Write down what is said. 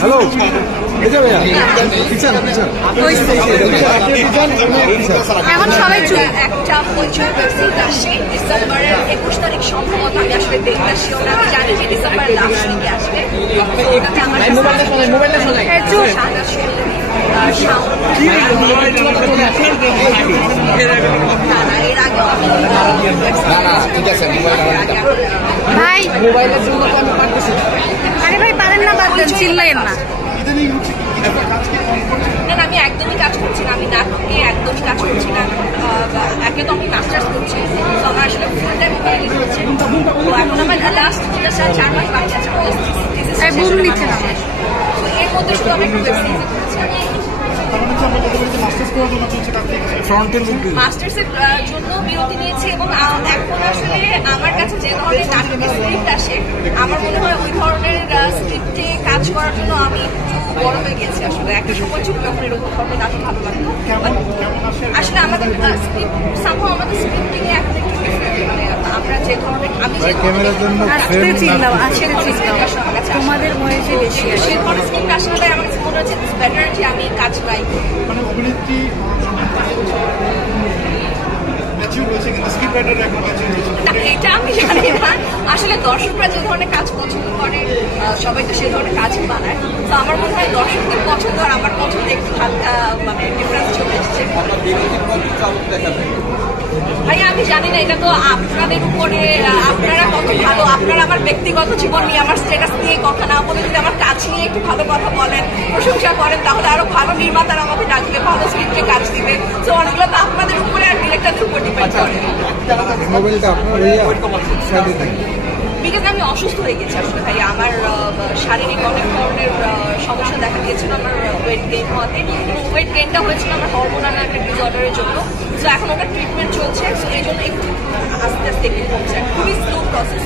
hello এখন সবাই একটা আসে ডিসেম্বরের 21 তারিখ সম্ভবত আমি আসলে দেখতে আসিও না আমি জানি যে ডিসেম্বরের লাস্ট উইকে আসবে ভাই মোবাইলের জন্য তো আমি পারতেছি আরে ভাই পারেন না বাদ দেন চিল্লাইয়েন না না আমি একদমই কাজ করছি না আমি নাটকে একদমই কাজ করছি না একে তো আমি মাস্টার্স করছি তো আমার আসলে ফুল টাইম হচ্ছে তো এখন আমার লাস্ট 4 মাস বাকি আছে তো এর মধ্যে শুধু আমি একটু মাস্টার্সের জন্য বিরতি নিয়েছি এবং এখন আসলে আমার কাছে যে ধরনের নাটকের স্ক্রিপ্ট আসে আমার মনে হয় ওই ধরনের স্ক্রিপ্টে কাজ করার জন্য আমি একটু বড় হয়ে গেছি আসলে একটা সময় ছিল যখন এরকম ধরনের নাটক ভালো লাগতো আসলে আমাদের স্ক্রিপ্টিং এ এখন একটু মানে আমরা যে ধরনের আমি যে তোমাদের বয়সে বেশি সেই ধরনের স্ক্রিপ্ট আসলে আমার কাছে মনে হচ্ছে বেটার যে আমি কাজ পাই এটা আমি জানি না আসলে দর্শকরা যে ধরনের কাজ পছন্দ করে সবাই তো সেই ধরনের কাজ বানায় তো আমার মনে হয় দর্শকদের পছন্দ আর আমার পছন্দ একটু হালকা মানে ডিফারেন্স চলে এসেছে ভাই আমি জানি না এটা তো আপনাদের উপরে আপনারা কত ভালো আপনারা আমার ব্যক্তিগত জীবন নিয়ে আমার স্ট্যাটাস নিয়ে কথা না বলে যদি আমার কাজ নিয়ে একটু ভালো কথা বলেন প্রশংসা করেন তাহলে আরো ভালো নির্মাতারা আমাকে ডাকবে ভালো স্ক্রিপ্টে কাজ দিবে তো অনেকগুলো তো আপনাদের উপরে আর ডিরেক্টরের উপর ডিপেন্ড করে বিকজ আমি অসুস্থ হয়ে গেছি আসলে ভাই আমার শারীরিক অনেক ধরনের সমস্যা দেখা দিয়েছিল আমার ওয়েট গেইন হওয়াতে ওয়েট গেইনটা হয়েছিল আমার হরমোনাল একটা ডিসঅর্ডারের জন্য তো এখন ওটা ট্রিটমেন্ট চলছে তো এই জন্য একটু আস্তে আস্তে একটু কমছে খুবই স্লো প্রসেস